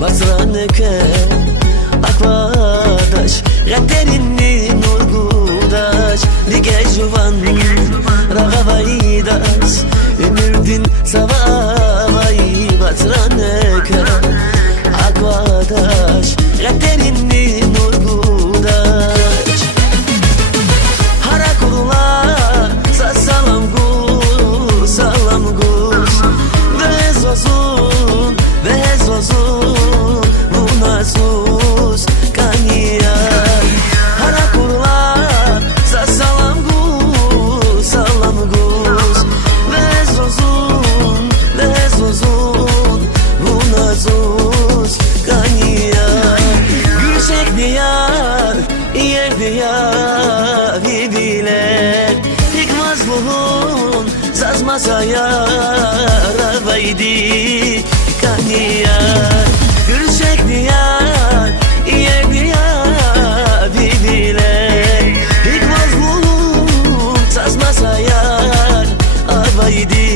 Basraneke Akvadaş Gaterini nurgudaş Dige juvan Ragavaidas Ömürdin savavai Basraneke Akvadaş Gaterini nurgudaş Harakurula Salam gus Salam gus Vezozun Vezozun Bunasus Kania Harakurula Salam gus Salam gus Vezozun Vezozun Bunasus Kania Gülşek diyar Yer diyar Bibiler Hikmazluğun Sazmasa yar Vaydi Kaniyar Gülşek diyar Yer diyar Bibiler Hikmazluğun Sazmasa yar Vaydi